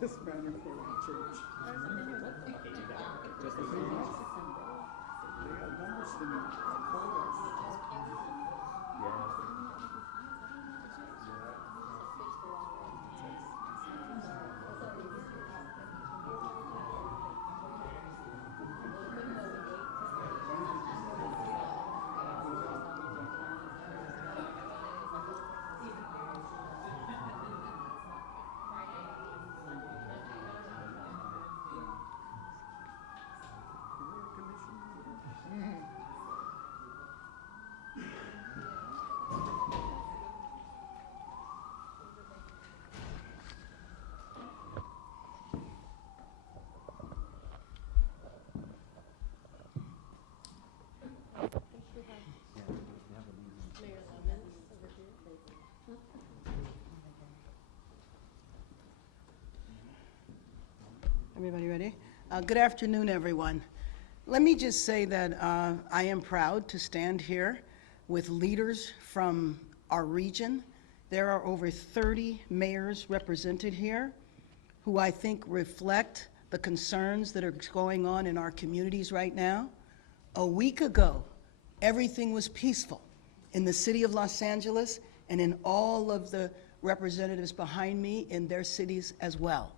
this man for the church. They got numbers in the quotas. Everybody ready? Good afternoon, everyone. Let me just say that I am proud to stand here with leaders from our region. There are over 30 mayors represented here who I think reflect the concerns that are going on in our communities right now. A week ago, everything was peaceful in the city of Los Angeles and in all of the representatives behind me in their cities as well.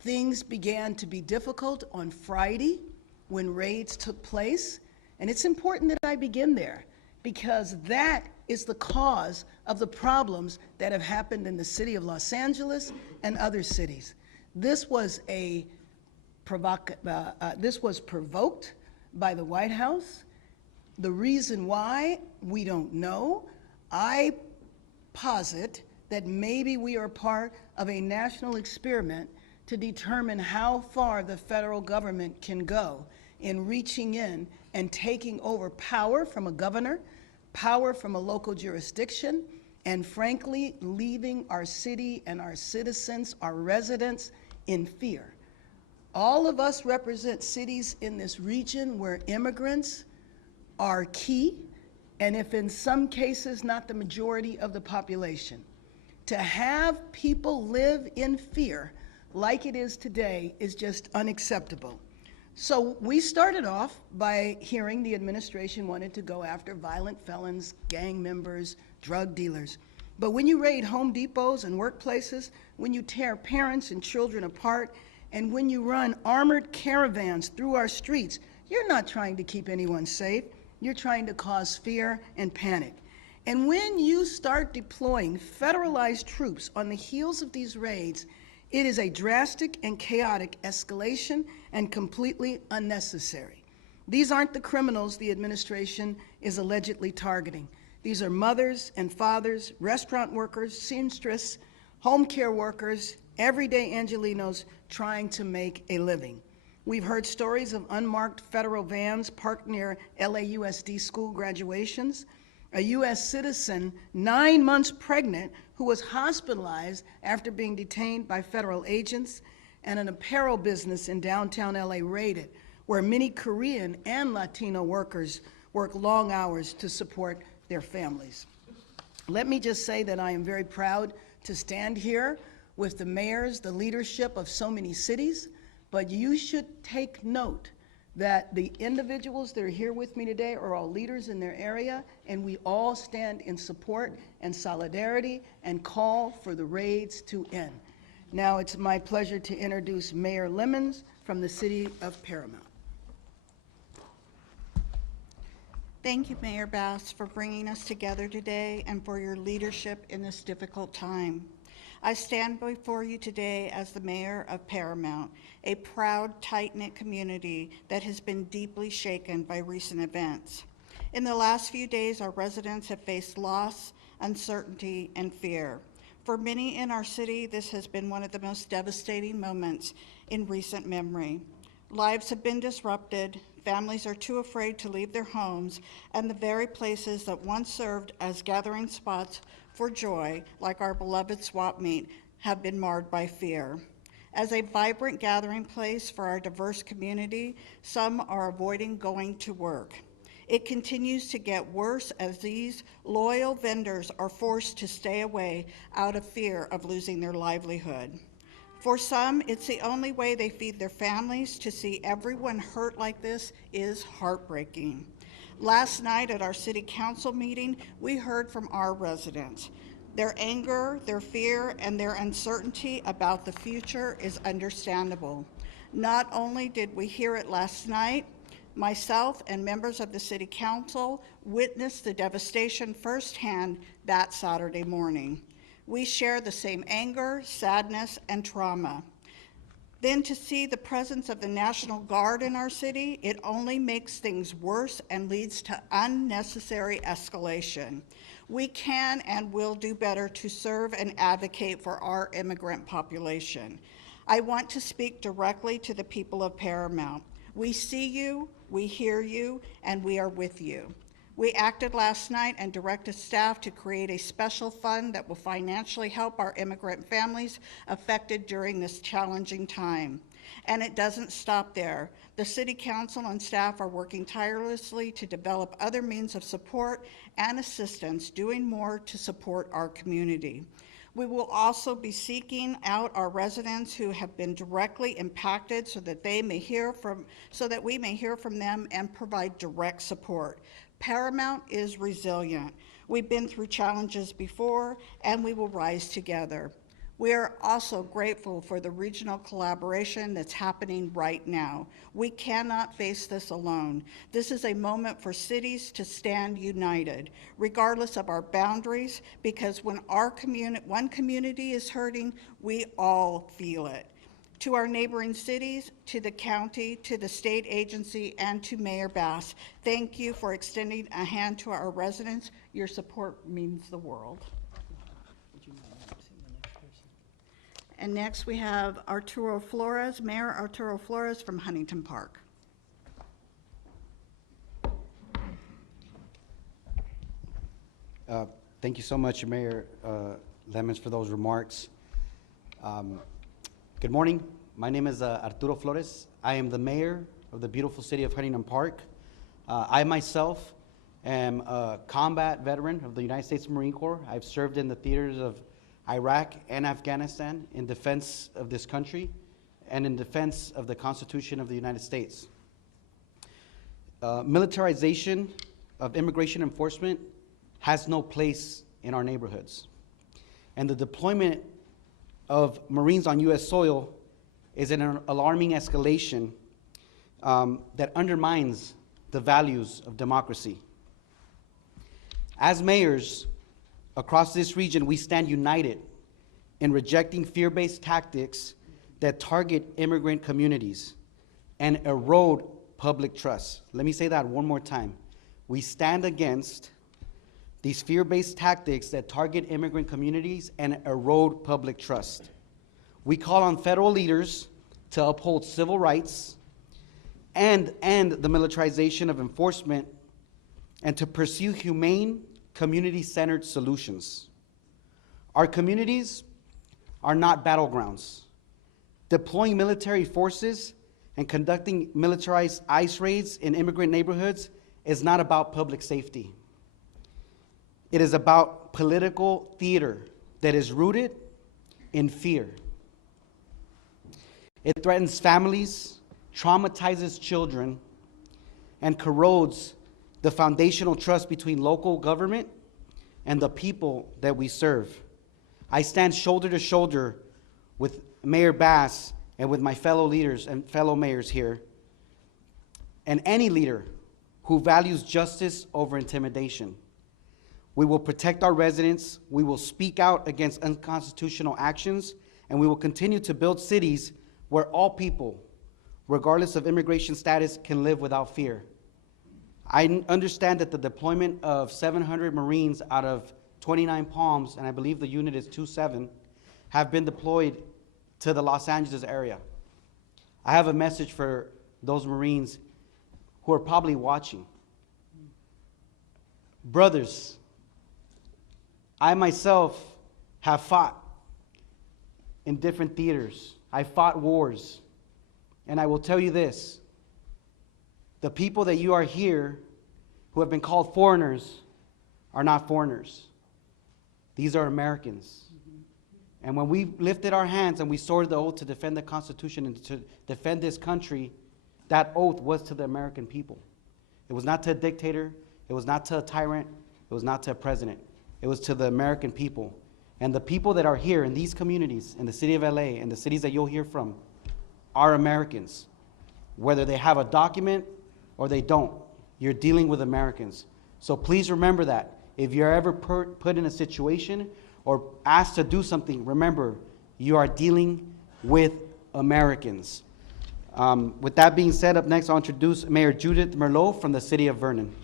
Things began to be difficult on Friday when raids took place, and it's important that I begin there because that is the cause of the problems that have happened in the city of Los Angeles and other cities. This was provoked by the White House. The reason why, we don't know. I posit that maybe we are part of a national experiment to determine how far the federal government can go in reaching in and taking over power from a governor, power from a local jurisdiction, and frankly, leaving our city and our citizens, our residents, in fear. All of us represent cities in this region where immigrants are key, and if in some cases not the majority of the population. To have people live in fear like it is today is just unacceptable. So we started off by hearing the administration wanted to go after violent felons, gang members, drug dealers. But when you raid Home Depots and workplaces, when you tear parents and children apart, and when you run armored caravans through our streets, you're not trying to keep anyone safe. You're trying to cause fear and panic. And when you start deploying federalized troops on the heels of these raids, it is a drastic and chaotic escalation and completely unnecessary. These aren't the criminals the administration is allegedly targeting. These are mothers and fathers, restaurant workers, seamstress, home care workers, everyday Angelinos trying to make a living. We've heard stories of unmarked federal vans parked near LAUSD school graduations, a U.S. citizen 9 months pregnant who was hospitalized after being detained by federal agents, and an apparel business in downtown LA raided, where many Korean and Latino workers work long hours to support their families. Let me just say that I am very proud to stand here with the mayors, the leadership of so many cities, but you should take note that the individuals that are here with me today are all leaders in their area, and we all stand in support and solidarity and call for the raids to end. Now it's my pleasure to introduce Mayor Lemons from the city of Paramount. Thank you, Mayor Bass, for bringing us together today and for your leadership in this difficult time. I stand before you today as the mayor of Paramount, a proud, tight-knit community that has been deeply shaken by recent events. In the last few days, our residents have faced loss, uncertainty, and fear. For many in our city, this has been one of the most devastating moments in recent memory. Lives have been disrupted, families are too afraid to leave their homes, and the very places that once served as gathering spots for joy, like our beloved swap meet, have been marred by fear. As a vibrant gathering place for our diverse community, some are avoiding going to work. It continues to get worse as these loyal vendors are forced to stay away out of fear of losing their livelihood. For some, it's the only way they feed their families. To see everyone hurt like this is heartbreaking. Last night at our city council meeting, we heard from our residents. Their anger, their fear, and their uncertainty about the future is understandable. Not only did we hear it last night, myself and members of the city council witnessed the devastation firsthand that Saturday morning. We share the same anger, sadness, and trauma. Then to see the presence of the National Guard in our city, it only makes things worse and leads to unnecessary escalation. We can and will do better to serve and advocate for our immigrant population. I want to speak directly to the people of Paramount. We see you, we hear you, and we are with you. We acted last night and directed staff to create a special fund that will financially help our immigrant families affected during this challenging time. And it doesn't stop there. The City Council and staff are working tirelessly to develop other means of support and assistance, doing more to support our community. We will also be seeking out our residents who have been directly impacted so that we may hear from them and provide direct support. Paramount is resilient. We've been through challenges before, and we will rise together. We are also grateful for the regional collaboration that's happening right now. We cannot face this alone. This is a moment for cities to stand united, regardless of our boundaries, because when one community is hurting, we all feel it. To our neighboring cities, to the county, to the state agency, and to Mayor Bass, thank you for extending a hand to our residents. Your support means the world. And next we have Arturo Flores, Mayor Arturo Flores from Huntington Park. Thank you so much, Mayor Lemons, for those remarks. Good morning. My name is Arturo Flores. I am the mayor of the beautiful city of Huntington Park. I myself am a combat veteran of the United States Marine Corps. I've served in the theaters of Iraq and Afghanistan in defense of this country and in defense of the Constitution of the United States. Militarization of immigration enforcement has no place in our neighborhoods. And the deployment of Marines on U.S. soil is an alarming escalation that undermines the values of democracy. As mayors across this region, we stand united in rejecting fear-based tactics that target immigrant communities and erode public trust. Let me say that one more time. We stand against these fear-based tactics that target immigrant communities and erode public trust. We call on federal leaders to uphold civil rights and end the militarization of enforcement and to pursue humane, community-centered solutions. Our communities are not battlegrounds. Deploying military forces and conducting militarized ICE raids in immigrant neighborhoods is not about public safety. It is about political theater that is rooted in fear. It threatens families, traumatizes children, and corrodes the foundational trust between local government and the people that we serve. I stand shoulder to shoulder with Mayor Bass and with my fellow leaders and fellow mayors here, and any leader who values justice over intimidation. We will protect our residents, we will speak out against unconstitutional actions, and we will continue to build cities where all people, regardless of immigration status, can live without fear. I understand that the deployment of 700 Marines out of 29 Palms, and I believe the unit is 27, have been deployed to the Los Angeles area. I have a message for those Marines who are probably watching. Brothers, I myself have fought in different theaters. I fought wars. And I will tell you this, the people that you are here who have been called foreigners are not foreigners. These are Americans. And when we lifted our hands and we swore the oath to defend the Constitution and to defend this country, that oath was to the American people. It was not to a dictator. It was not to a tyrant. It was not to a president. It was to the American people. And the people that are here in these communities, in the city of LA, and the cities that you'll hear from, are Americans. Whether they have a document or they don't, you're dealing with Americans. So please remember that. If you're ever put in a situation or asked to do something, remember, you are dealing with Americans. With that being said, up next I'll introduce Mayor Judith Merlot from the city of Vernon.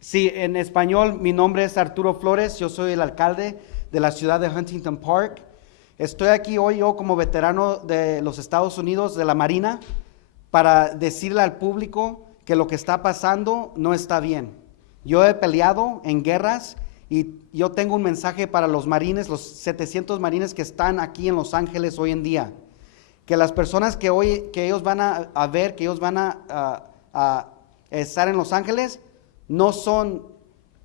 Sí, en español, mi nombre es Arturo Flores, yo soy el alcalde de la ciudad de Huntington Park. Estoy aquí hoy yo como veterano de los Estados Unidos, de la Marina, para decirle al público que lo que está pasando no está bien. Yo he peleado en guerras y yo tengo un mensaje para los marines, los 700 marines que están aquí en Los Ángeles hoy en día. Que las personas que ellos van a ver, que ellos van a estar en Los Ángeles, no son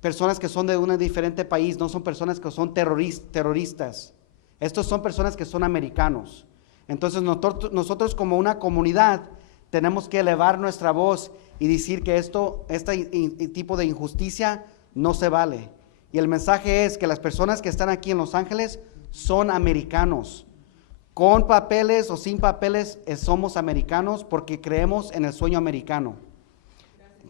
personas que son de un diferente país, no son personas que son terroristas. Estos son personas que son americanos. Entonces nosotros como una comunidad tenemos que elevar nuestra voz y decir que este tipo de injusticia no se vale. Y el mensaje es que las personas que están aquí en Los Ángeles son americanos. Con papeles o sin papeles somos americanos porque creemos en el sueño americano.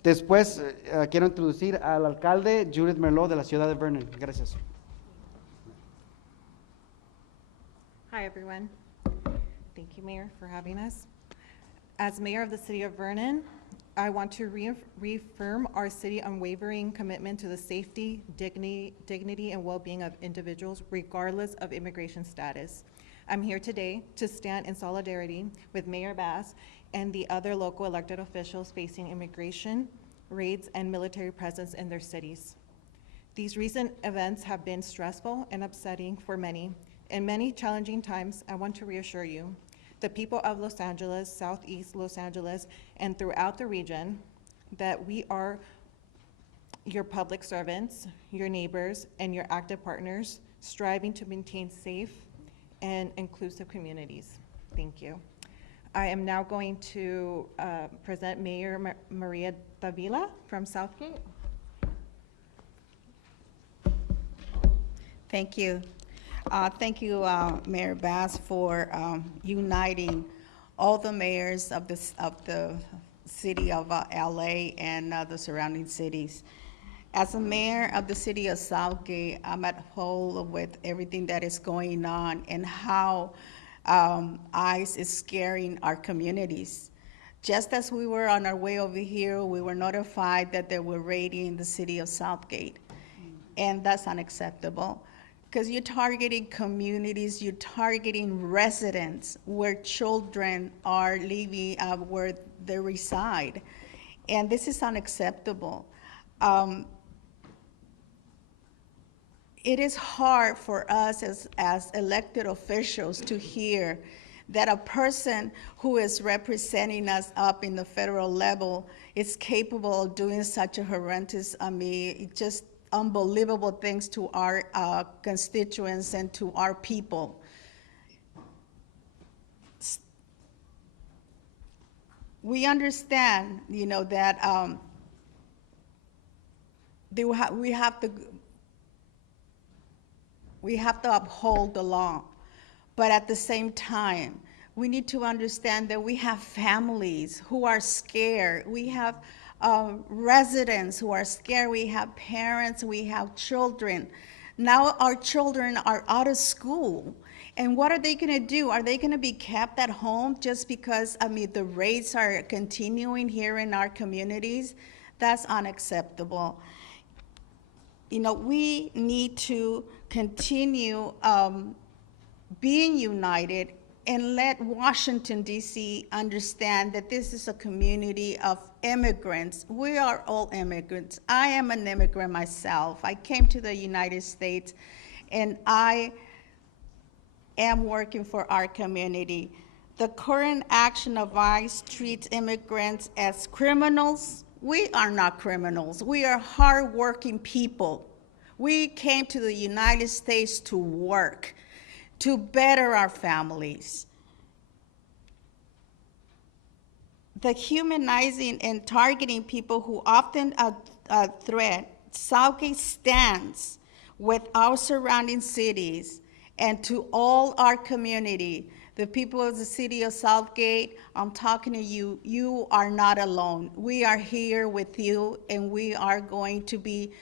Después quiero introducir al alcalde Judith Merlot de la ciudad de Vernon. Gracias. Hi, everyone. Thank you, Mayor, for having us. As Mayor of the City of Vernon, I want to reaffirm our city's unwavering commitment to the safety, dignity, and well-being of individuals, regardless of immigration status. I'm here today to stand in solidarity with Mayor Bass and the other local elected officials facing immigration, raids, and military presence in their cities. These recent events have been stressful and upsetting for many. In many challenging times, I want to reassure you, the people of Los Angeles, Southeast Los Angeles, and throughout the region, that we are your public servants, your neighbors, and your active partners, striving to maintain safe and inclusive communities. Thank you. I am now going to present Mayor Maria Davila from Southgate. Thank you. Thank you, Mayor Bass, for uniting all the mayors of the city of LA and the surrounding cities. As a mayor of the city of Southgate, I'm at whole with everything that is going on and how ICE is scaring our communities. Just as we were on our way over here, we were notified that they were raiding the city of Southgate. And that's unacceptable, because you're targeting communities, you're targeting residents where children are living, where they reside. And this is unacceptable. It is hard for us as elected officials to hear that a person who is representing us up in the federal level is capable of doing such a horrendous, just unbelievable things to our constituents and to our people. We understand, that we have to uphold the law, but at the same time, we need to understand that we have families who are scared. We have residents who are scared. We have parents, we have children. Now our children are out of school. And what are they gonna do? Are they gonna be kept at home just because, the raids are continuing here in our communities? That's unacceptable. We need to continue being united and let Washington, D.C. understand that this is a community of immigrants. We are all immigrants. I am an immigrant myself. I came to the United States, and I am working for our community. The current action of ICE treats immigrants as criminals. We are not criminals. We are hardworking people. We came to the United States to work, to better our families. The humanizing and targeting people who often threat, Southgate stands with our surrounding cities and to all our community. The people of the city of Southgate, I'm talking to you. You are not alone. We are here with you, and we are going to be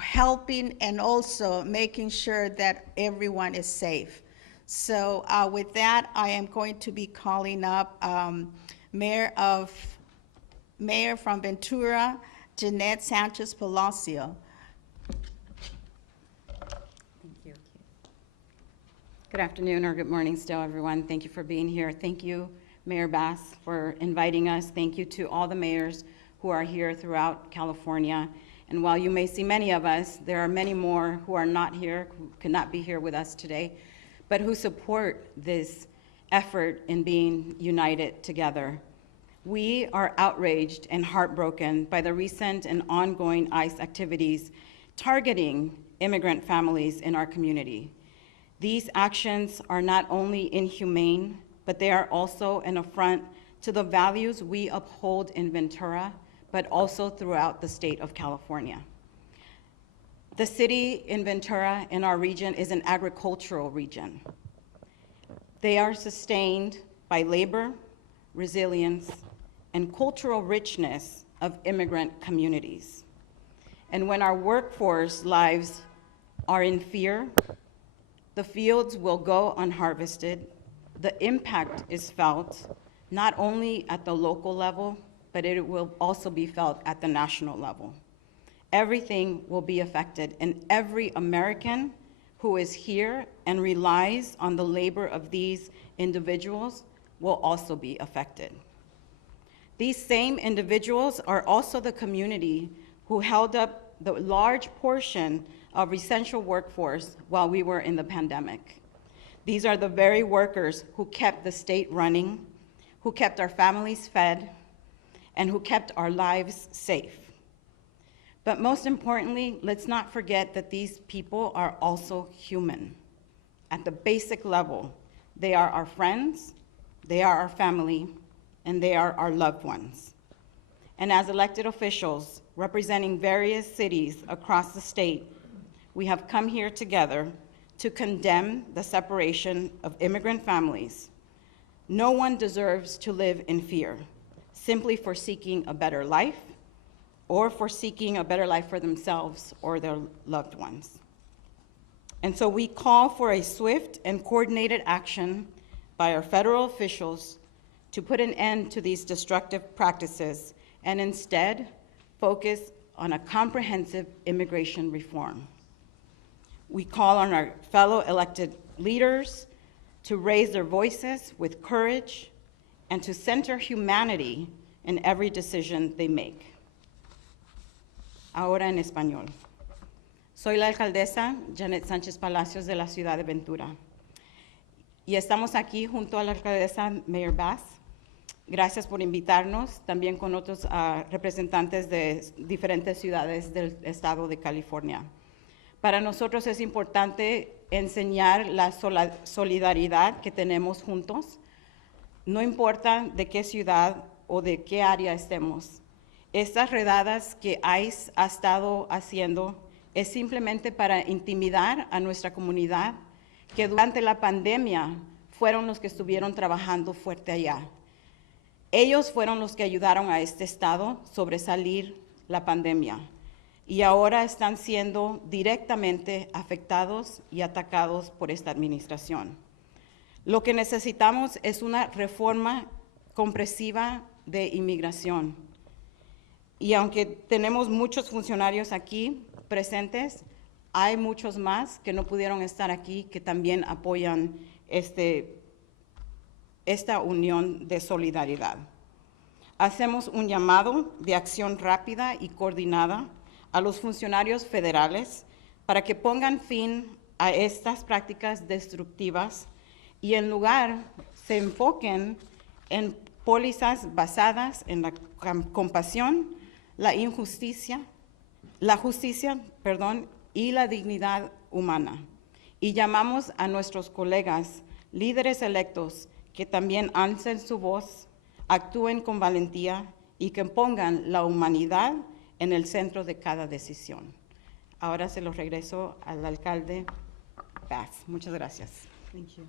helping and also making sure that everyone is safe. So with that, I am going to be calling up Mayor from Ventura, Jeanette Sanchez Palacio. Thank you. Good afternoon or good morning still, everyone. Thank you for being here. Thank you, Mayor Bass, for inviting us. Thank you to all the mayors who are here throughout California. And while you may see many of us, there are many more who are not here, who could not be here with us today, but who support this effort in being united together. We are outraged and heartbroken by the recent and ongoing ICE activities targeting immigrant families in our community. These actions are not only inhumane, but they are also an affront to the values we uphold in Ventura, but also throughout the state of California. The city in Ventura in our region is an agricultural region. They are sustained by labor, resilience, and cultural richness of immigrant communities. And when our workforce lives are in fear, the fields will go unharvested. The impact is felt not only at the local level, but it will also be felt at the national level. Everything will be affected, and every American who is here and relies on the labor of these individuals will also be affected. These same individuals are also the community who held up the large portion of essential workforce while we were in the pandemic. These are the very workers who kept the state running, who kept our families fed, and who kept our lives safe. But most importantly, let's not forget that these people are also human. At the basic level, they are our friends, they are our family, and they are our loved ones. And as elected officials representing various cities across the state, we have come here together to condemn the separation of immigrant families. No one deserves to live in fear, simply for seeking a better life or for seeking a better life for themselves or their loved ones. And so we call for a swift and coordinated action by our federal officials to put an end to these destructive practices and instead focus on a comprehensive immigration reform. We call on our fellow elected leaders to raise their voices with courage and to center humanity in every decision they make. Ahora en español. Soy la alcaldesa Janet Sánchez Palacios de la ciudad de Ventura. Y estamos aquí junto a la alcaldesa Mayor Bass. Gracias por invitarnos, también con otros representantes de diferentes ciudades del estado de California. Para nosotros es importante enseñar la solidaridad que tenemos juntos. No importa de qué ciudad o de qué área estemos. Estas redadas que ICE ha estado haciendo es simplemente para intimidar a nuestra comunidad, que durante la pandemia fueron los que estuvieron trabajando fuerte allá. Ellos fueron los que ayudaron a este estado a sobresalir la pandemia y ahora están siendo directamente afectados y atacados por esta administración. Lo que necesitamos es una reforma comprensiva de inmigración. Y aunque tenemos muchos funcionarios aquí presentes, hay muchos más que no pudieron estar aquí que también apoyan esta unión de solidaridad. Hacemos un llamado de acción rápida y coordinada a los funcionarios federales para que pongan fin a estas prácticas destructivas y en lugar se enfoquen en pólizas basadas en la compasión, la injusticia, la justicia, perdón, y la dignidad humana. Y llamamos a nuestros colegas, líderes electos, que también alcen su voz, actúen con valentía y que pongan la humanidad en el centro de cada decisión. Ahora se lo regreso al alcalde Bass. Muchas gracias. Thank you.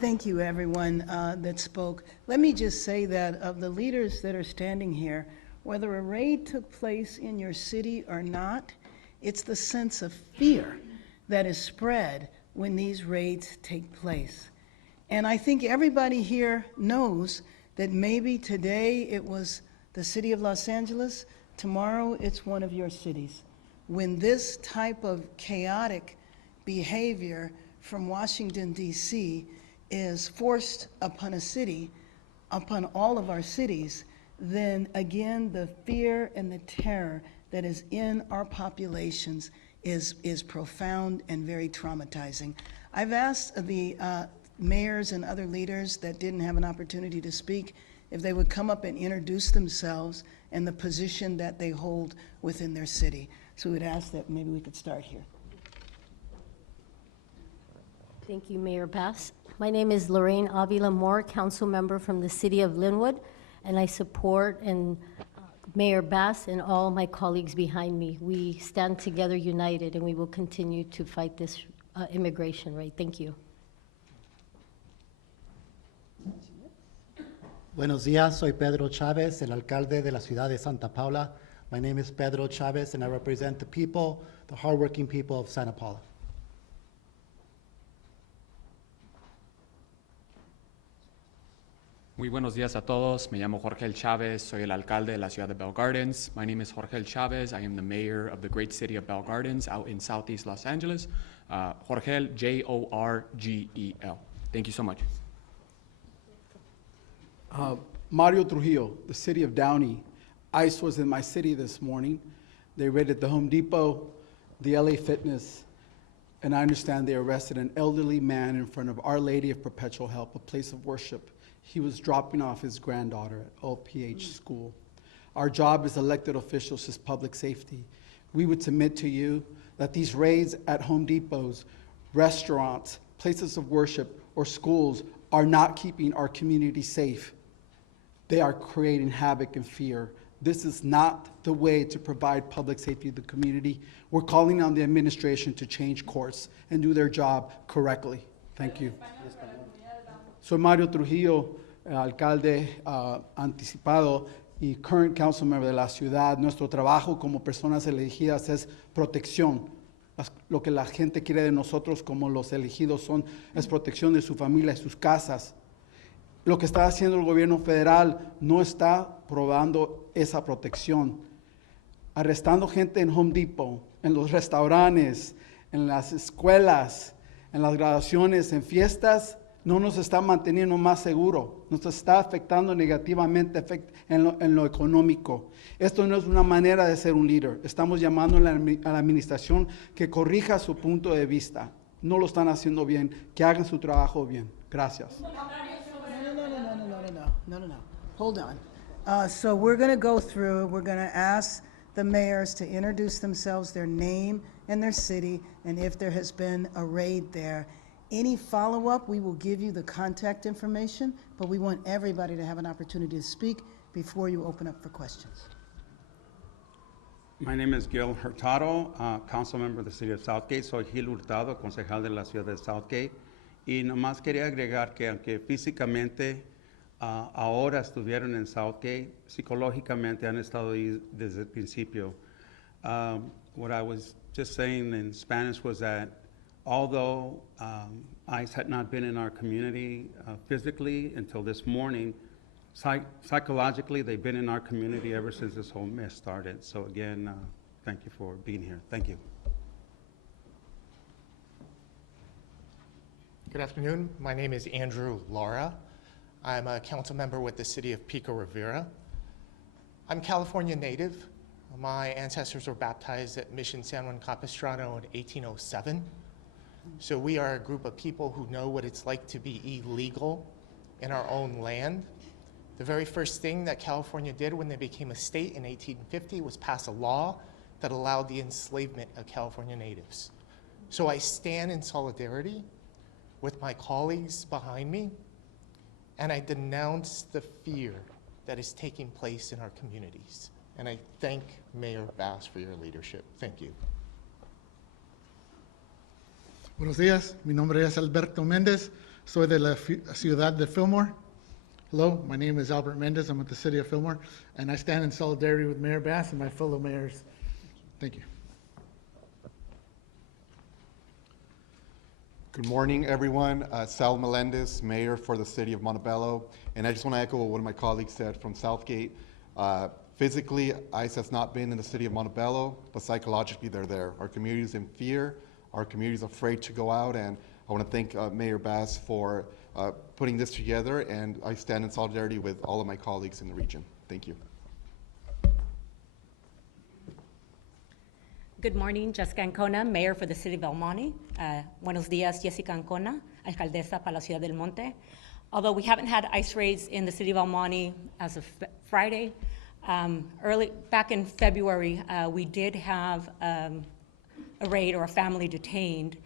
Thank you, everyone that spoke. Let me just say that of the leaders that are standing here, whether a raid took place in your city or not, it's the sense of fear that is spread when these raids take place. And I think everybody here knows that maybe today it was the city of Los Angeles, tomorrow it's one of your cities. When this type of chaotic behavior from Washington, D.C. is forced upon a city, upon all of our cities, then again, the fear and the terror that is in our populations is profound and very traumatizing. I've asked the mayors and other leaders that didn't have an opportunity to speak if they would come up and introduce themselves and the position that they hold within their city. So we'd ask that maybe we could start here. Thank you, Mayor Bass. My name is Lorraine Avila Moore, council member from the city of Linwood, and I support Mayor Bass and all my colleagues behind me. We stand together united, and we will continue to fight this immigration rate. Thank you. Buenos días, soy Pedro Chavez, el alcalde de la ciudad de Santa Paula. My name is Pedro Chavez, and I represent the people, the hardworking people of Santa Paula. Muy buenos días a todos. Me llamo Jorge El Chávez. Soy el alcalde de la ciudad de Bell Gardens. My name is Jorge El Chávez. I am the mayor of the great city of Bell Gardens out in southeast Los Angeles. Jorgel, Jorgel. Thank you so much. Mario Trujillo, the city of Downey. ICE was in my city this morning. They raided the Home Depot, the LA Fitness, and I understand they arrested an elderly man in front of Our Lady of Perpetual Help, a place of worship. He was dropping off his granddaughter at OPH school. Our job as elected officials is public safety. We would submit to you that these raids at Home Depots, restaurants, places of worship, or schools are not keeping our community safe. They are creating havoc and fear. This is not the way to provide public safety to the community. We're calling on the administration to change course and do their job correctly. Thank you. Soy Mario Trujillo, alcalde anticipado y current council member de la ciudad. Nuestro trabajo como personas elegidas es protección. Lo que la gente quiere de nosotros como los elegidos es protección de su familia y sus casas. Lo que está haciendo el gobierno federal no está probando esa protección. Arrestando gente en Home Depot, en los restaurantes, en las escuelas, en las graduaciones, en fiestas, no nos está manteniendo más seguro, nos está afectando negativamente en lo económico. Esto no es una manera de ser un líder. Estamos llamando a la administración que corrija su punto de vista. No lo están haciendo bien, que hagan su trabajo bien. Gracias. No. Hold on. So we're going to go through, we're going to ask the mayors to introduce themselves, their name and their city, and if there has been a raid there. Any follow-up, we will give you the contact information, but we want everybody to have an opportunity to speak before you open up for questions. My name is Gil Hurtado, council member of the city of Southgate. Soy Gil Hurtado, concejal de la ciudad de Southgate. Y nomás quería agregar que aunque físicamente ahora estuvieron en Southgate, psicológicamente han estado ahí desde el principio. What I was just saying in Spanish was that although ICE had not been in our community physically until this morning, psychologically they've been in our community ever since this whole mess started. So again, thank you for being here. Thank you. Good afternoon. My name is Andrew Lara. I'm a council member with the city of Pico Rivera. I'm California native. My ancestors were baptized at Mission San Juan Capistrano in 1807. So we are a group of people who know what it's like to be illegal in our own land. The very first thing that California did when they became a state in 1850 was pass a law that allowed the enslavement of California natives. So I stand in solidarity with my colleagues behind me, and I denounce the fear that is taking place in our communities. And I thank Mayor Bass for your leadership. Thank you. Buenos días, mi nombre es Alberto Méndez, soy de la ciudad de Fillmore. Hello, my name is Albert Méndez, I'm with the city of Fillmore, and I stand in solidarity with Mayor Bass and my fellow mayors. Thank you. Good morning, everyone. Sal Melendez, Mayor for the City of Montebello. And I just want to echo what one of my colleagues said from Southgate. Physically, ICE has not been in the City of Montebello, but psychologically they're there. Our community is in fear. Our community is afraid to go out. And I want to thank Mayor Bass for putting this together. And I stand in solidarity with all of my colleagues in the region. Thank you. Good morning, Jessica Ancona, Mayor for the City of El Monte. Buenos días, Jessica Ancona, Alcaldesa para la Ciudad del Monte. Although we haven't had ICE raids in the City of El Monte as of Friday, back in February, we did have a raid or a family detained,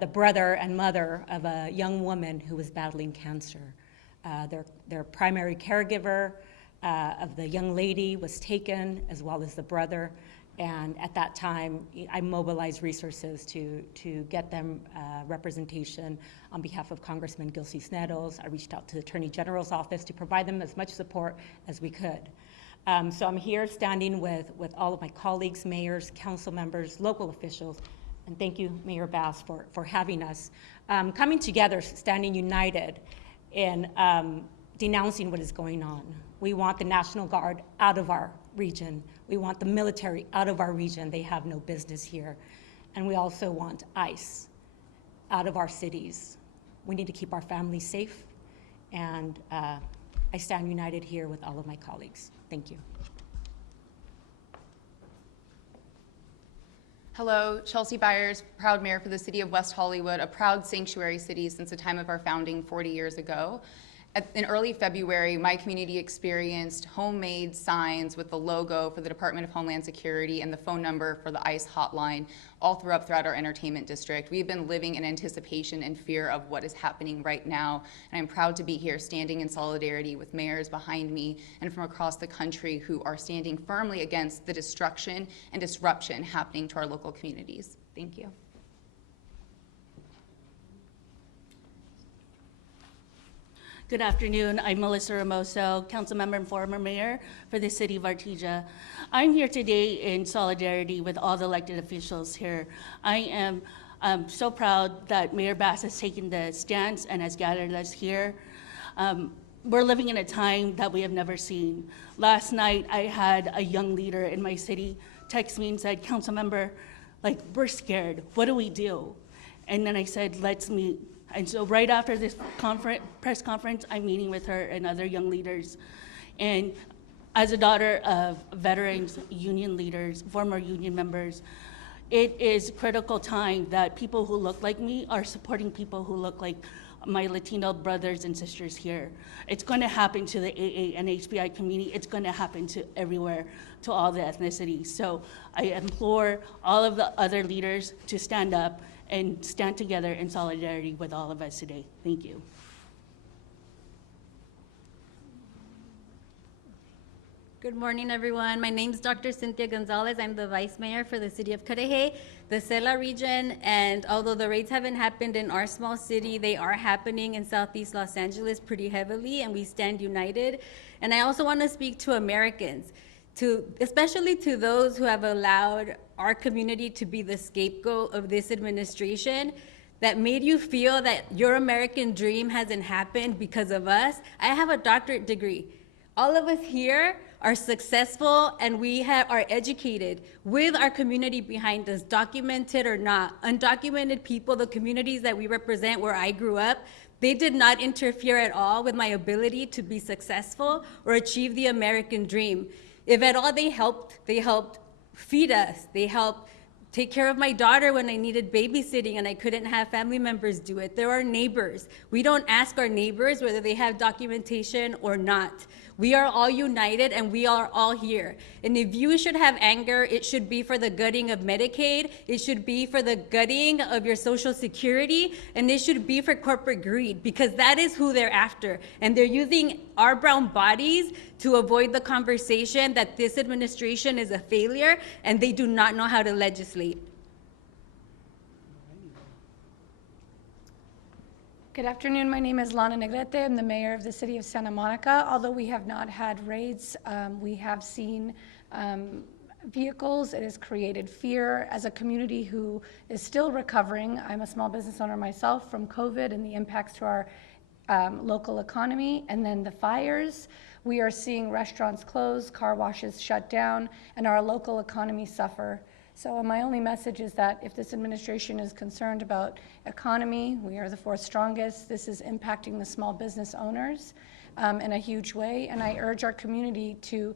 the brother and mother of a young woman who was battling cancer. Their primary caregiver of the young lady was taken, as well as the brother. And at that time, I mobilized resources to get them representation on behalf of Congressman Gil Cisneros. I reached out to the Attorney General's office to provide them as much support as we could. So I'm here standing with all of my colleagues, mayors, council members, local officials, and thank you, Mayor Bass, for having us. Coming together, standing united in denouncing what is going on. We want the National Guard out of our region. We want the military out of our region. They have no business here. And we also want ICE out of our cities. We need to keep our families safe. And I stand united here with all of my colleagues. Thank you. Hello, Chelsea Byers, proud mayor for the city of West Hollywood, a proud sanctuary city since the time of our founding 40 years ago. In early February, my community experienced homemade signs with the logo for the Department of Homeland Security and the phone number for the ICE hotline all throughout our entertainment district. We've been living in anticipation and fear of what is happening right now, and I'm proud to be here standing in solidarity with mayors behind me and from across the country who are standing firmly against the destruction and disruption happening to our local communities. Thank you. Good afternoon. I'm Melissa Ramoso, council member and former mayor for the city of Artesia. I'm here today in solidarity with all the elected officials here. I am so proud that Mayor Bass has taken the stance and has gathered us here. We're living in a time that we have never seen. Last night, I had a young leader in my city text me and said, council member, like, we're scared. What do we do? And then I said, let's meet. And so right after this press conference, I'm meeting with her and other young leaders. And as a daughter of veterans, union leaders, former union members, it is critical time that people who look like me are supporting people who look like my Latino brothers and sisters here. It's going to happen to the AA and HBI community. It's going to happen to everywhere, to all the ethnicities. So I implore all of the other leaders to stand up and stand together in solidarity with all of us today. Thank you. Good morning, everyone. My name is Dr. Cynthia Gonzalez. I'm the vice mayor for the city of Cudahy, the Cela region, and although the raids haven't happened in our small city, they are happening in Southeast Los Angeles pretty heavily, and we stand united. And I also want to speak to Americans, especially to those who have allowed our community to be the scapegoat of this administration, that made you feel that your American dream hasn't happened because of us. I have a doctorate degree. All of us here are successful, and we are educated with our community behind us, documented or not. Undocumented people, the communities that we represent where I grew up, they did not interfere at all with my ability to be successful or achieve the American dream. If at all they helped feed us, they helped take care of my daughter when I needed babysitting and I couldn't have family members do it. There are neighbors. We don't ask our neighbors whether they have documentation or not. We are all united and we are all here. And if you should have anger, it should be for the gutting of Medicaid, it should be for the gutting of your Social Security, and it should be for corporate greed, because that is who they're after. And they're using our brown bodies to avoid the conversation that this administration is a failure and they do not know how to legislate. Good afternoon. My name is Lana Negrete. I'm the mayor of the city of Santa Monica. Although we have not had raids, we have seen vehicles. It has created fear as a community who is still recovering. I'm a small business owner myself from COVID and the impacts to our local economy. And then the fires. We are seeing restaurants close, car washes shut down, and our local economy suffer. So my only message is that if this administration is concerned about economy, we are the fourth strongest. This is impacting the small business owners in a huge way. And I urge our community to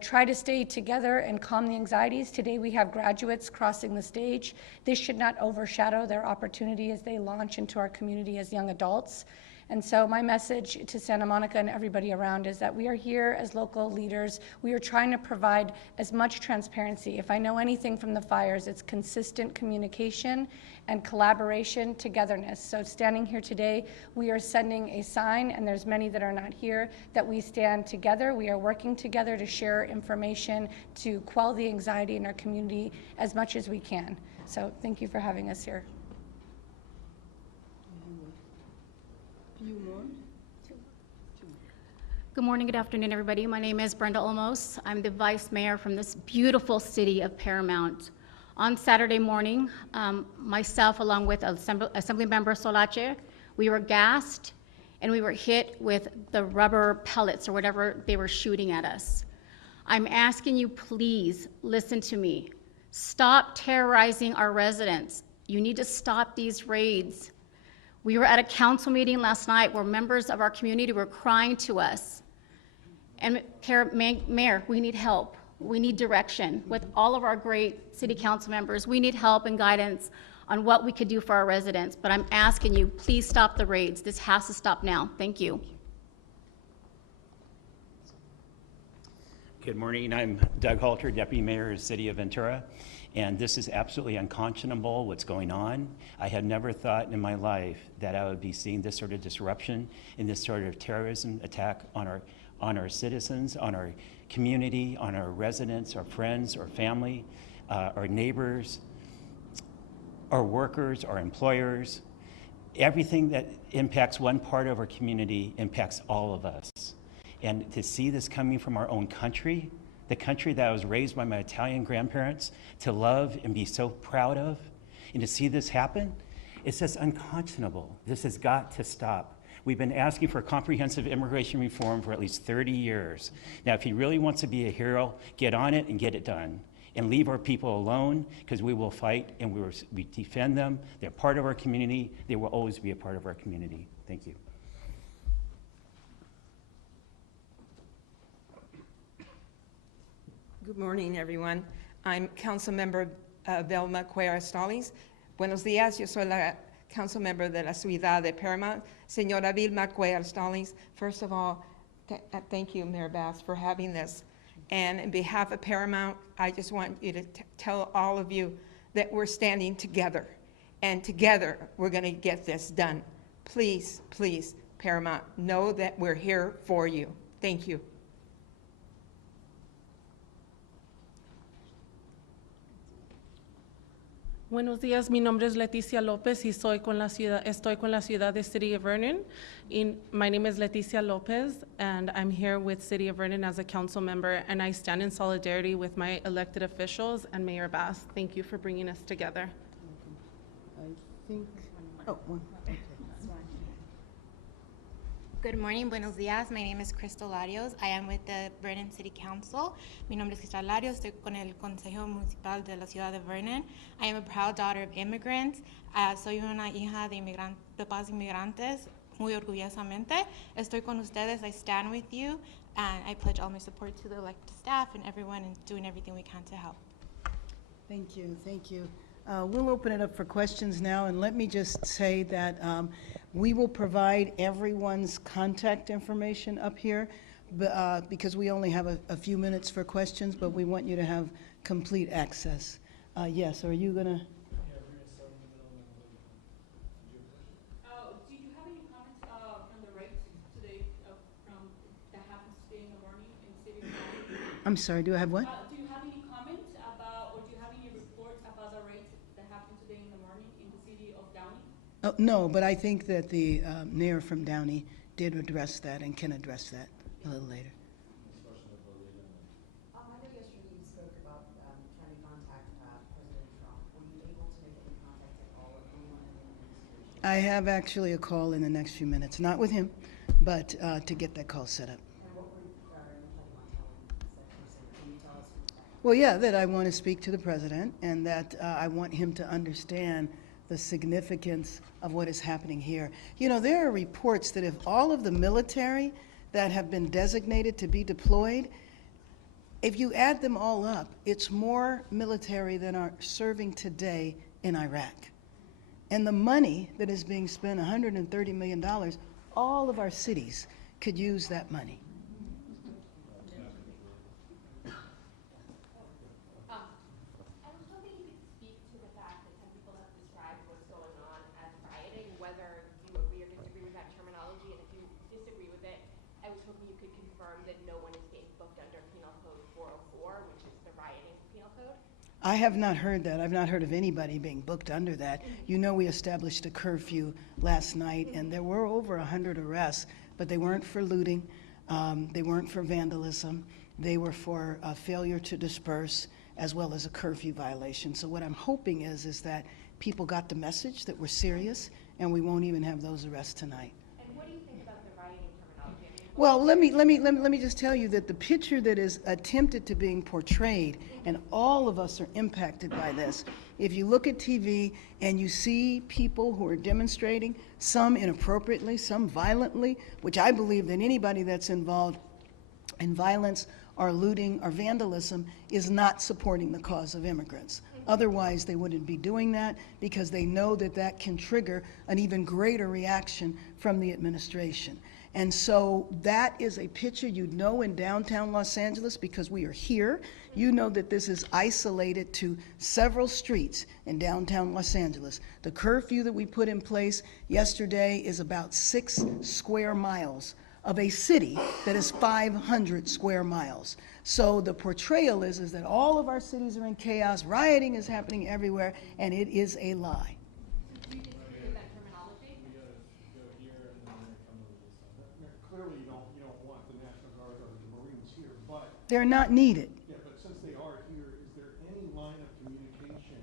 try to stay together and calm the anxieties. Today we have graduates crossing the stage. This should not overshadow their opportunity as they launch into our community as young adults. And so my message to Santa Monica and everybody around is that we are here as local leaders. We are trying to provide as much transparency. If I know anything from the fires, it's consistent communication and collaboration, togetherness. So standing here today, we are sending a sign, and there's many that are not here, that we stand together. We are working together to share information, to quell the anxiety in our community as much as we can. So thank you for having us here. Good morning, good afternoon, everybody. My name is Brenda Olmos. I'm the vice mayor from this beautiful city of Paramount. On Saturday morning, myself, along with Assembly Member Solache, we were gassed and we were hit with the rubber pellets or whatever they were shooting at us. I'm asking you, please listen to me. Stop terrorizing our residents. You need to stop these raids. We were at a council meeting last night where members of our community were crying to us. And Mayor, we need help. We need direction. With all of our great city council members, we need help and guidance on what we could do for our residents. But I'm asking you, please stop the raids. This has to stop now. Thank you. Good morning. I'm Doug Halter, Deputy Mayor of the City of Ventura. And this is absolutely unconscionable, what's going on. I had never thought in my life that I would be seeing this sort of disruption and this sort of terrorism attack on our citizens, on our community, on our residents, our friends, our family, our neighbors, our workers, our employers. Everything that impacts one part of our community impacts all of us. And to see this coming from our own country, the country that I was raised by my Italian grandparents to love and be so proud of, and to see this happen, it's just unconscionable. This has got to stop. We've been asking for comprehensive immigration reform for at least 30 years. Now, if he really wants to be a hero, get on it and get it done. And leave our people alone, because we will fight and we defend them. They're part of our community. They will always be a part of our community. Thank you. Good morning, everyone. I'm Councilmember Velma Cuellar Stallings. Buenos días, yo soy la Councilmember de la Ciudad de Paramount, Señora Vilma Cuellar Stallings. First of all, thank you, Mayor Bass, for having this. And on behalf of Paramount, I just want you to tell all of you that we're standing together. And together, we're going to get this done. Please, please, Paramount, know that we're here for you. Thank you. Buenos días, mi nombre es Leticia López y estoy con la ciudad de City of Vernon. My name is Leticia López and I'm here with City of Vernon as a council member, and I stand in solidarity with my elected officials and Mayor Bass. Thank you for bringing us together. Good morning, buenos días. My name is Crystal Larios. I am with the Vernon City Council. Mi nombre es Crystal Larios. Estoy con el Consejo Municipal de la Ciudad de Vernon. I am a proud daughter of immigrants. Soy una hija de papás inmigrantes, muy orgullosamente. Estoy con ustedes. I stand with you, and I pledge all my support to the elected staff and everyone in doing everything we can to help. Thank you, thank you. We'll open it up for questions now, and let me just say that we will provide everyone's contact information up here, because we only have a few minutes for questions, but we want you to have complete access. Yes, are you gonna? Do you have any comments from the right today, from that happens today in the morning in the city of Downey? I'm sorry, do I have what? Do you have any comments about, or do you have any reports about the raids that happened today in the morning in the city of Downey? Oh, no, but I think that the mayor from Downey did address that and can address that a little later. I know yesterday you spoke about trying to contact President Trump. Were you able to make any contact at all with anyone in the administration? I have actually a call in the next few minutes, not with him, but to get that call set up. And what were you planning on telling said person? Can you tell us? Well, yeah, that I want to speak to the president and that I want him to understand the significance of what is happening here. You know, there are reports that if all of the military that have been designated to be deployed, if you add them all up, it's more military than are serving today in Iraq. And the money that is being spent, $130 million, all of our cities could use that money. I was hoping you could speak to the fact that some people have described what's going on as rioting, whether you agree or disagree with that terminology, and if you disagree with it, I was hoping you could confirm that no one is being booked under Penal Code 404, which is the rioting penal code. I have not heard that. I've not heard of anybody being booked under that. You know, we established a curfew last night, and there were over 100 arrests, but they weren't for looting, they weren't for vandalism, they were for failure to disperse, as well as a curfew violation. So what I'm hoping is that people got the message that we're serious, and we won't even have those arrests tonight. And what do you think about the rioting terminology? Well, let me just tell you that the picture that is attempted to being portrayed, and all of us are impacted by this. If you look at TV and you see people who are demonstrating, some inappropriately, some violently, which I believe that anybody that's involved in violence or looting or vandalism is not supporting the cause of immigrants. Otherwise, they wouldn't be doing that, because they know that that can trigger an even greater reaction from the administration. And so that is a picture you'd know in downtown Los Angeles, because we are here. You know that this is isolated to several streets in downtown Los Angeles. The curfew that we put in place yesterday is about 6 square miles of a city that is 500 square miles. So the portrayal is that all of our cities are in chaos, rioting is happening everywhere, and it is a lie. Clearly you don't want the National Guard or the Marines here, but... They're not needed. Yeah, but since they are here, is there any line of communication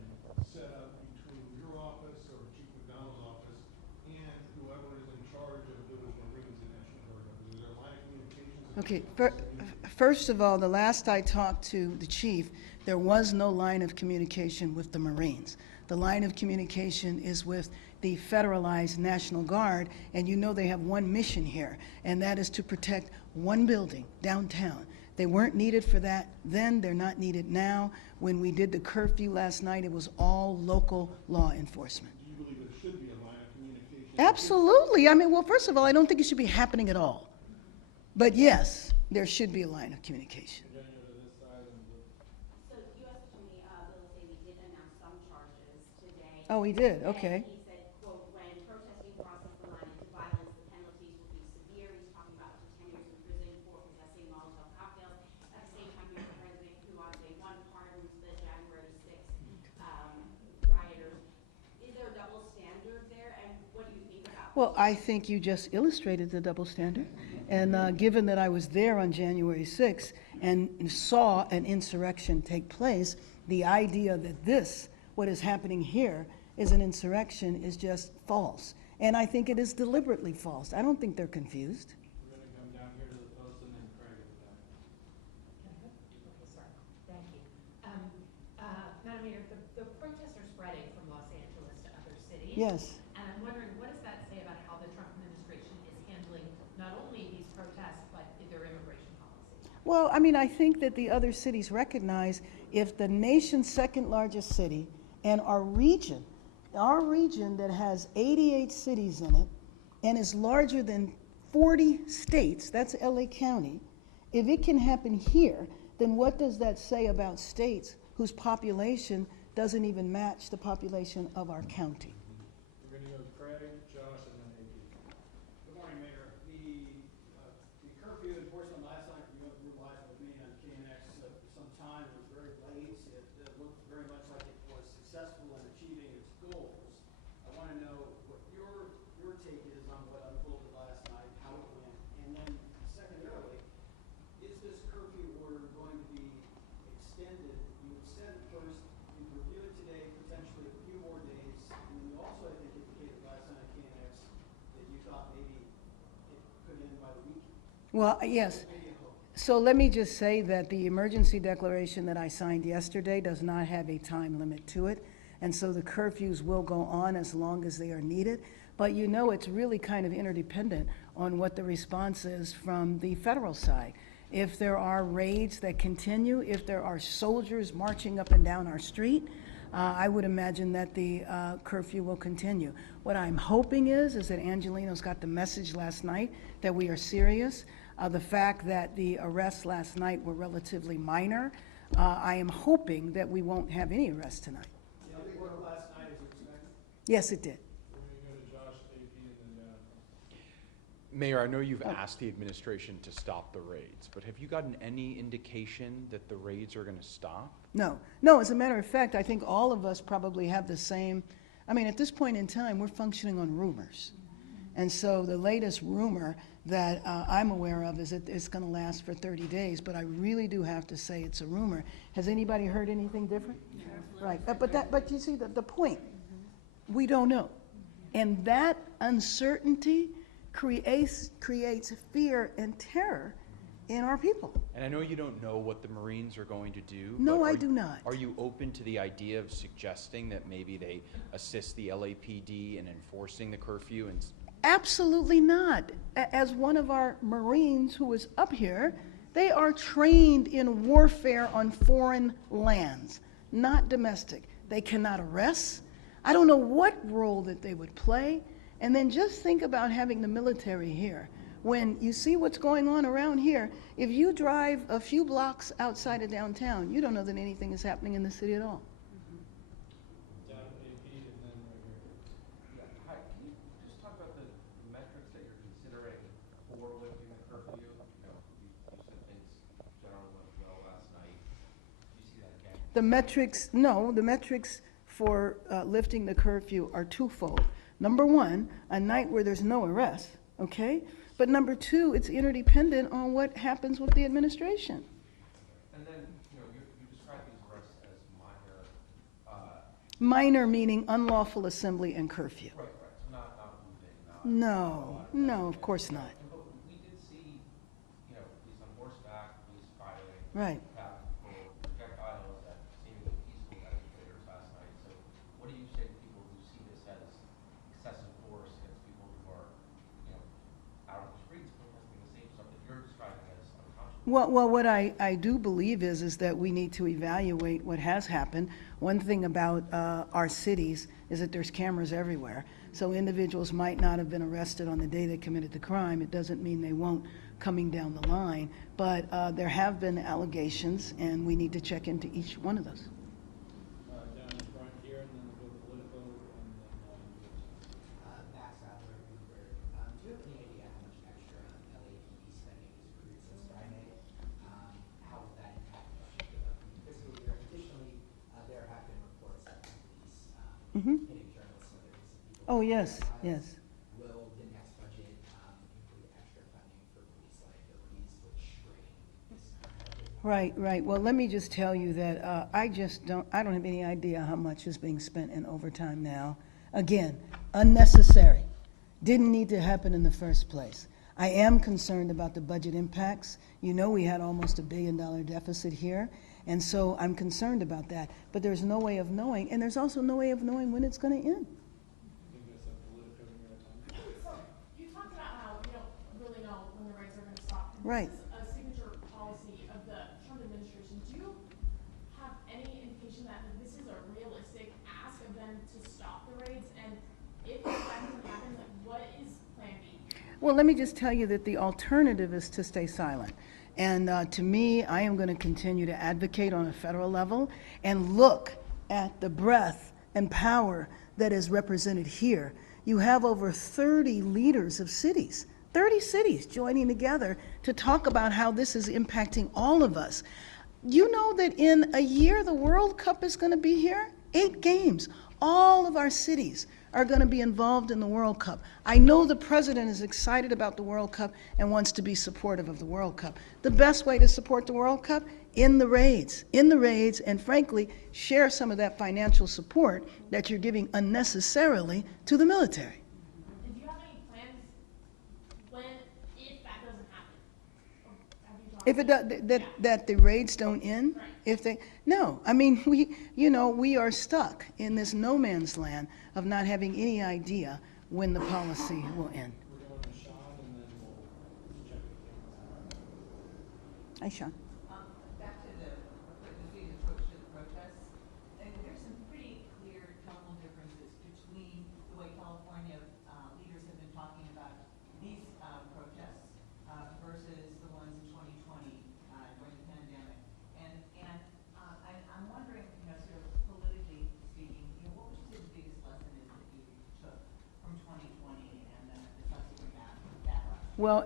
set up between your office or Chief McDonald's office and whoever is in charge of those Marines and National Guard members? Is there a line of communication? Okay, first of all, the last I talked to the chief, there was no line of communication with the Marines. The line of communication is with the federalized National Guard, and you know they have one mission here, and that is to protect one building downtown. They weren't needed for that then, they're not needed now. When we did the curfew last night, it was all local law enforcement. Do you believe there should be a line of communication? Absolutely. I mean, well, first of all, I don't think it should be happening at all. But yes, there should be a line of communication. So U.S. Attorney Bill Daley did announce some charges today. Oh, he did? Okay. And he said, quote, when protesting crosses the line into violence, the penalties will be severe. He's talking about up to 10 years in prison for possessing Molotov cocktails. At the same time, you have the president who on day one pardons the January 6th rioters. Is there a double standard there, and what do you think about it? Well, I think you just illustrated the double standard. And given that I was there on January 6th and saw an insurrection take place, the idea that this, what is happening here, is an insurrection is just false. And I think it is deliberately false. I don't think they're confused. We're going to come down here to the post and then Craig at the back. Okay, sorry. Thank you. Madam Mayor, the protests are spreading from Los Angeles to other cities. Yes. And I'm wondering, what does that say about how the Trump administration is handling not only these protests, but their immigration policy? Well, I mean, I think that the other cities recognize if the nation's second largest city and our region that has 88 cities in it and is larger than 40 states, that's LA County, if it can happen here, then what does that say about states whose population doesn't even match the population of our county? We're gonna go with Craig, Josh, and then AP. Good morning, Mayor. The curfew enforcement last night, you were live with me on KNX for some time. It was very late. It looked very much like it was successful in achieving its goals. I want to know what your take is on what unfolded last night, how it went, and then secondarily, is this curfew order going to be extended? You said first you review it today, potentially a few more days, and then you also, I think, indicated last night at KNX that you thought maybe it could end by the weekend. Well, yes. So let me just say that the emergency declaration that I signed yesterday does not have a time limit to it. And so the curfews will go on as long as they are needed. But you know, it's really kind of interdependent on what the response is from the federal side. If there are raids that continue, if there are soldiers marching up and down our street, I would imagine that the curfew will continue. What I'm hoping is that Angelino's got the message last night that we are serious. The fact that the arrests last night were relatively minor, I am hoping that we won't have any arrests tonight. Did it work last night as you expected? Yes, it did. We're gonna go to Josh, AP, and then Mayor, I know you've asked the administration to stop the raids, but have you gotten any indication that the raids are going to stop? No, no, as a matter of fact, I think all of us probably have the same, I mean, at this point in time, we're functioning on rumors. And so the latest rumor that I'm aware of is that it's going to last for 30 days, but I really do have to say it's a rumor. Has anybody heard anything different? Right, but you see the point, we don't know. And that uncertainty creates fear and terror in our people. And I know you don't know what the Marines are going to do. No, but I do not. Are you open to the idea of suggesting that maybe they assist the LAPD in enforcing the curfew? And Absolutely not. As one of our Marines who is up here, they are trained in warfare on foreign lands, not domestic. They cannot arrest. I don't know what role that they would play. And then just think about having the military here. When you see what's going on around here, if you drive a few blocks outside of downtown, you don't know that anything is happening in the city at all. Down to AP, and then right here. Yeah, hi, can you just talk about the metrics that you're considering for lifting the curfew? You know, you said things generally went well last night. Do you see that again? The metrics for lifting the curfew are twofold. Number one, a night where there's no arrest, okay? But number two, it's interdependent on what happens with the administration. And then, you know, you describe these arrests as minor. Minor meaning unlawful assembly and curfew. Right, so not moving, not. No, of course not. But we did see, you know, police on horseback, police firing. Right. Projectiles at seemingly peaceful demonstrators last night. So what do you say to people who see this as excessive force against people who are, you know, out of the streets protesting the same stuff that you're describing as unconscionable? Well, what I do believe is that we need to evaluate what has happened. One thing about our cities is that there's cameras everywhere. So individuals might not have been arrested on the day they committed the crime. It doesn't mean they won't coming down the line. But there have been allegations, and we need to check into each one of those. Down in front here, and then we'll go political, and then Max Adler, Bloomberg. Do you have any idea how much extra LAPD spending has accrued since Friday? How will that impact the fiscal year? Additionally, there have been reports that the police hitting journalists and other innocent people. Oh, yes, yes. Will the next budget include extra funding for police liabilities, which strain this current budget? Right. Well, let me just tell you that I don't have any idea how much is being spent in overtime now. Again, unnecessary. Didn't need to happen in the first place. I am concerned about the budget impacts. You know, we had almost $1 billion deficit here, and so I'm concerned about that. But there's no way of knowing, and there's also no way of knowing when it's going to end. You talked about how we don't really know when the rates are going to stop. Right. This is a signature policy Well, let me just tell you that the alternative is to stay silent. And to me, I am going to continue to advocate on a federal level and look at the breadth and power that is represented here. You have over 30 leaders of cities, 30 cities joining together to talk about how this is impacting all of us. You know that in a year, the World Cup is going to be here? 8 games. All of our cities are going to be involved in the World Cup. I know the president is excited about the World Cup and wants to be supportive of the World Cup. The best way to support the World Cup? In the raids, and frankly, share some of that financial support that you're giving unnecessarily to the military. Did you have any plans if that doesn't happen? Have you talked If it does, that the raids don't end, no, I mean, we are stuck in this no man's land of not having any idea when the policy will end. We're going to Sean, and then we'll check with Kim. Hi, Sean. Back to the city's approach to the protests, and there's some pretty clear tonal differences between the way California leaders have been talking about these protests versus the ones in 2020 during the pandemic. And I'm wondering, sort of politically speaking, what would you say the biggest lesson is that you took from 2020 and the subsequent backlash? Well,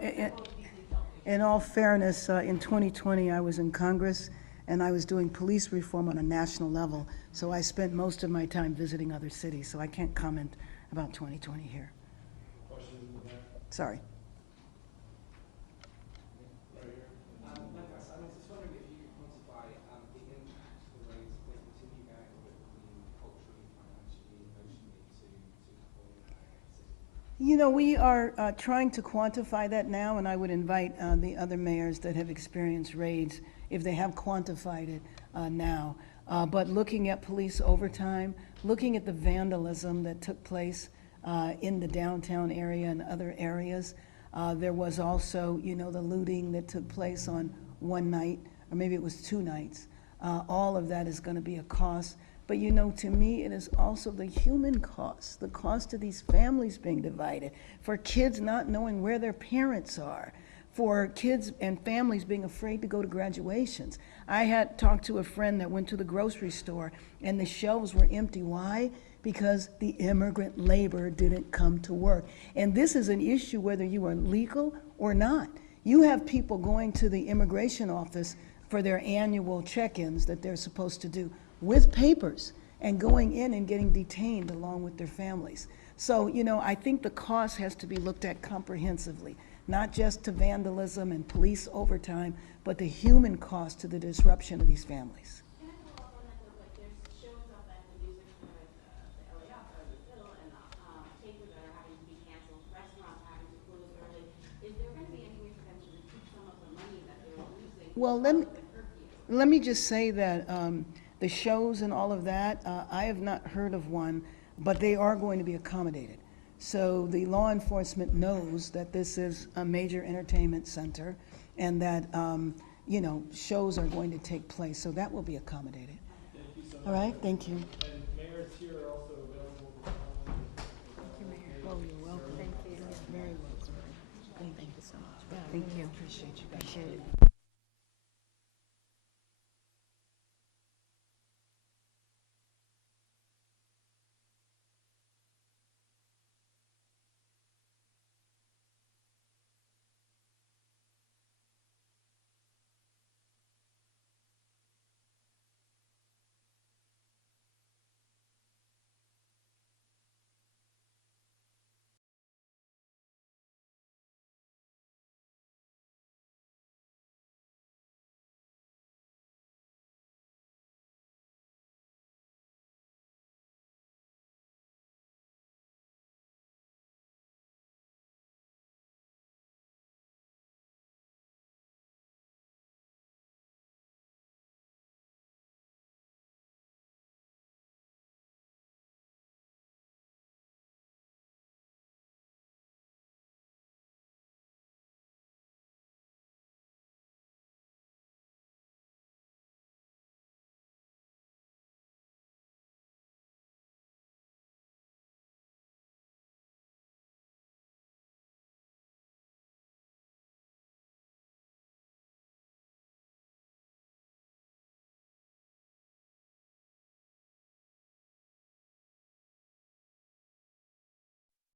in all fairness, in 2020, I was in Congress and I was doing police reform on a national level, so I spent most of my time visiting other cities, so I can't comment about 2020 here. Questions in the back? Sorry. Right here. Likewise, I was just wondering if you could quantify the impact the raids they continue going with culturally, financially, emotionally to California. We are trying to quantify that now, and I would invite the other mayors that have experienced raids, if they have quantified it now. But looking at police overtime, looking at the vandalism that took place in the downtown area and other areas, there was also, the looting that took place on one night, or maybe it was 2 nights. All of that is going to be a cost. But to me, it is also the human cost, the cost of these families being divided, for kids not knowing where their parents are, for kids and families being afraid to go to graduations. I had talked to a friend that went to the grocery store and the shelves were empty. Why? Because the immigrant labor didn't come to work. And this is an issue whether you are legal or not. You have people going to the immigration office for their annual check-ins that they're supposed to do with papers and going in and getting detained along with their families. So, I think the cost has to be looked at comprehensively, not just to vandalism and police overtime, but the human cost to the disruption of these families. Can I follow up on that though? Like there's shows up at the music center at the LA Opera, the Fiddle, and theaters that are having to be canceled, restaurants are having to close early. Is there going to be any way for them to recoup some of the money that they're losing? Well, let me just say that the shows and all of that, I have not heard of one, but they are going to be accommodated. So the law enforcement knows that this is a major entertainment center and that, shows are going to take place. So that will be accommodated. Thank you so much. All right, thank you. And mayors here are also available to comment. Thank you, Mayor. Oh, you're welcome. Thank you. Very welcome. Thank you so much. Thank you. Appreciate you guys. Appreciate it.